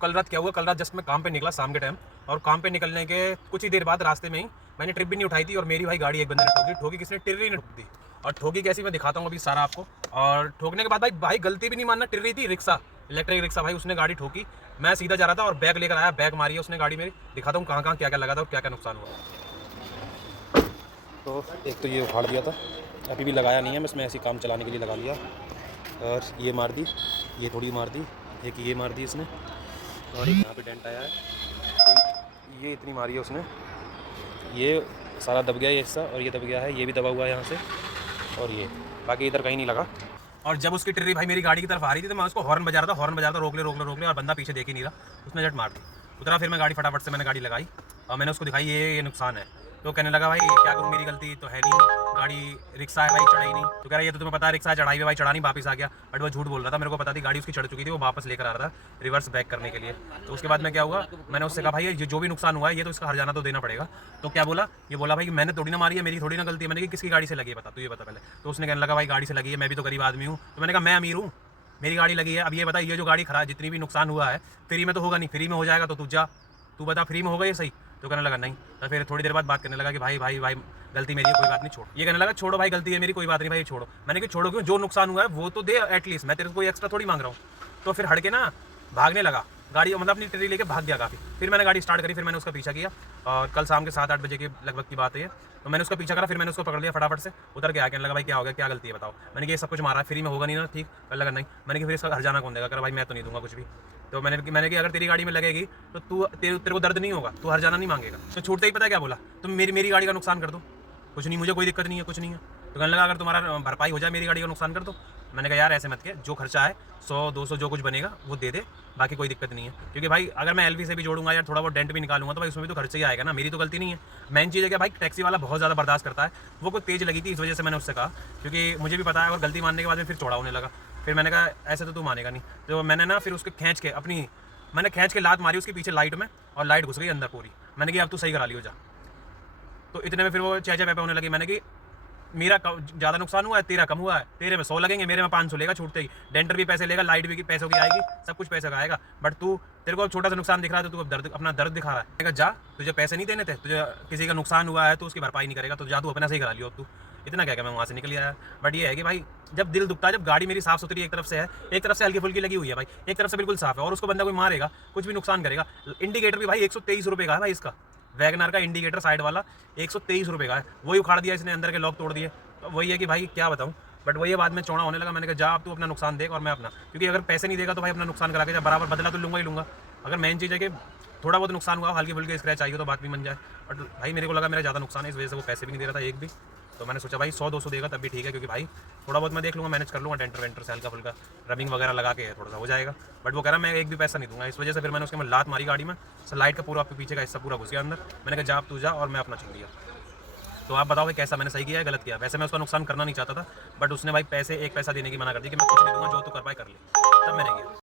कल रात क्या हुआ, कल रात जस्ट मैं काम पे निकला शाम के टाइम, और काम पे निकलने के कुछ ही देर बाद रास्ते में ही मैंने ट्रिप भी नहीं उठाई थी और मेरी भाई गाड़ी एक बंदे ने ठोकी किसने, टिर्री ने ठोक दी। और ठोकी कैसी मैं दिखाता हूँ अभी सारा आपको। और ठोकने के बाद भाई गलती भी नहीं मानना, टिर्री थी रिक्शा, इलेक्ट्रिक रिक्शा, भाई उसने गाड़ी ठोकी। मैं सीधा जा रहा था और बैग लेकर आया, बैग मारी है उसने गाड़ी मेरी। दिखाता हूँ कहाँ कहाँ क्या क्या लगा था और क्या क्या नुकसान हुआ। तो एक तो ये उखाड़ दिया था, अभी भी लगाया नहीं है, मैं इसमें ऐसे काम चलाने के लिए लगा लिया। और ये मार दी, ये थोड़ी मार दी, एक ये मार दी इसने, और एक यहाँ पे डेंट आया है, तो ये इतनी मारी है उसने। ये सारा दब गया, ये हिस्सा, और ये दब गया है, ये भी दबा हुआ है यहाँ से, और ये बाकी इधर कहीं नहीं लगा। और जब उसकी टिर्री भाई मेरी गाड़ी की तरफ आ रही थी तो मैं उसको हॉर्न बजा रहा था, रोक ले, और बंदा पीछे देख ही नहीं रहा, उसने झट मार दी। उतरा, फिर मैं गाड़ी फटाफट से मैंने गाड़ी लगाई और मैंने उसको दिखाई ये नुकसान है। तो कहने लगा भाई क्या करूँ, मेरी गलती तो है नहीं, गाड़ी रिक्शा है भाई, चढ़ाई नहीं। तो कह रहा ये तो तुम्हें पता है रिक्शा है, चढ़ाई है भाई, चढ़ा नहीं, वापस आ गया। बट वो झूठ बोल रहा था, मेरे को पता थी गाड़ी उसकी चढ़ चुकी थी, वो वापस लेकर आ रहा था रिवर्स बैक करने के लिए। तो उसके बाद में क्या हुआ, मैंने उससे कहा भाई ये जो भी नुकसान हुआ है ये तो इसका हर्जाना तो देना पड़ेगा। तो क्या बोला, ये बोला भाई मैंने थोड़ी ना मारी है, मेरी थोड़ी ना गलती है। मैंने कहा किसकी गाड़ी से लगी है बता, तू ये बता पहले। तो उसने कहने लगा भाई गाड़ी से लगी है, मैं भी तो गरीब आदमी हूँ। तो मैंने कहा मैं अमीर हूँ, मेरी गाड़ी लगी है। अब ये बता, ये जो गाड़ी खराब, जितनी भी नुकसान हुआ है फ्री में तो होगा नहीं, फ्री में हो जाएगा तो तू बता फ्री में होगा ये सही। तो कहने लगा नहीं। तो फिर थोड़ी देर बाद बात करने लगा कि भाई भाई भाई गलती मेरी है, कोई बात नहीं, छोड़। ये कहने लगा छोड़ो भाई, गलती है मेरी, कोई बात नहीं भाई, छोड़ो। मैंने कहा छोड़ो क्यों, जो नुकसान हुआ है वो तो दे एटलीस्ट, मैं तेरे को कोई एक्स्ट्रा थोड़ी मांग रहा हूँ। तो फिर हट के ना भागने लगा, गाड़ी मतलब अपनी टिर्री लेके भाग गया काफ़ी। फिर मैंने गाड़ी स्टार्ट करी, फिर मैंने उसका पीछा किया, और कल शाम के 7-8 बजे के लगभग की बात है। तो मैंने उसका पीछा करा, फिर मैंने उसको पकड़ लिया फटाफट से, उतर के आया, कहने लगा भाई क्या हो गया, क्या गलती है बताओ। मैंने कहा ये सब कुछ मारा है, फ्री में होगा नहीं ना, ठीक। कर लगा नहीं। मैंने कहा फिर इसका हर्जाना कौन देगा, कर भाई मैं तो नहीं दूंगा कुछ भी। तो मैंने कहा अगर तेरी गाड़ी में लगेगी तो तेरे को दर्द नहीं होगा, तू हर्जाना नहीं मांगेगा। तो छूटते ही पता क्या बोला, तुम मेरी गाड़ी का नुकसान कर दो, कुछ नहीं, मुझे कोई दिक्कत नहीं है, कुछ नहीं है। तो कहने लगा अगर तुम्हारा भरपाई हो जाए मेरी गाड़ी का नुकसान कर दो। मैंने कहा यार ऐसे मत के, जो खर्चा है 100-200 जो कुछ बनेगा वो दे दे, बाकी कोई दिक्कत नहीं है। क्योंकि भाई अगर मैं एलवी से भी जोड़ूंगा यार, थोड़ा बहुत डेंट भी निकालूंगा तो भाई उसमें भी तो खर्चा ही आएगा ना, मेरी तो गलती नहीं है। मेन चीज़ है कि भाई टैक्सी वाला बहुत ज़्यादा बर्दाश्त करता है, वो कोई तेज़ लगी थी इस वजह से मैंने उससे कहा, क्योंकि मुझे भी पता है, और गलती मानने के बाद में फिर चौड़ा होने लगा। फिर मैंने कहा ऐसे तो तू मानेगा नहीं। तो मैंने ना फिर उसके मैंने खींच के लात मारी उसके पीछे लाइट में, और लाइट घुस गई अंदर पूरी। मैंने कहा अब तू सही करा लियो जा। तो इतने में फिर वो चेचे पैपे होने लगी। मैंने कि मेरा ज़्यादा नुकसान हुआ है, तेरा कम हुआ है, तेरे में 100 लगेंगे, मेरे में 500 लेगा छूटते ही। डेंटर भी पैसे लेगा, लाइट भी पैसों की आएगी, सब कुछ पैसे का आएगा। बट तेरे को छोटा सा नुकसान दिख रहा है तो तू अपना दर्द दिखा रहा है। मैंने कहा जा, तुझे पैसे नहीं देने थे, तुझे किसी का नुकसान हुआ है तो उसकी भरपाई नहीं करेगा, तो जा तू अपना सही करा लियो अब तू। इतना क्या मैं वहाँ से निकल आया। बट ये है कि भाई जब दिल दुखता है, जब गाड़ी मेरी साफ़ सुथरी एक तरफ से है, एक तरफ से हल्की फुल्की लगी हुई है भाई, एक तरफ से बिल्कुल साफ़ है, और उसको बंदा कोई मारेगा, कुछ भी नुकसान करेगा। इंडिकेटर भी भाई 123 रुपये का है भाई, इसका वैगनार का इंडिकेटर साइड वाला 123 रुपये का है, वही उखाड़ दिया इसने, अंदर के लॉक तोड़ दिए। तो वही है कि भाई क्या बताऊँ। बट वही बाद में चौड़ा होने लगा। मैंने कहा जा अब तू अपना नुकसान देख और मैं अपना, क्योंकि अगर पैसे नहीं देगा तो भाई अपना नुकसान करा के जा, बराबर बदला तो लूँगा ही लूँगा। अगर मेन चीज़ है कि थोड़ा बहुत नुकसान हुआ, हल्की फुल्की स्क्रैच आई हो तो बात भी बन जाए। बट भाई मेरे को लगा मेरा ज़्यादा नुकसान है, इस वजह से वो पैसे भी नहीं दे रहा था एक भी। तो मैंने सोचा भाई 100-200 देगा तब भी ठीक है, क्योंकि भाई थोड़ा बहुत मैं देख लूँगा, मैनेज कर लूँगा, डेंटर वेंटर से हल्का फुल्का रबिंग वगैरह लगा के थोड़ा सा हो जाएगा। बट वो कह रहा मैं एक भी पैसा नहीं दूंगा, इस वजह से फिर मैंने उसके में लात मारी गाड़ी में, लाइट का पूरा पीछे का हिस्सा पूरा घुस गया अंदर। मैंने कहा जा अब तू जा, और मैं अपना चल लिया। तो आप बताओ भाई कैसा मैंने सही किया है गलत किया। वैसे मैं उसका नुकसान करना नहीं चाहता था, बट उसने भाई एक पैसा देने की मना कर दी कि मैं कुछ नहीं दूंगा, जो तू कर पाए कर ले, तब मैंने किया।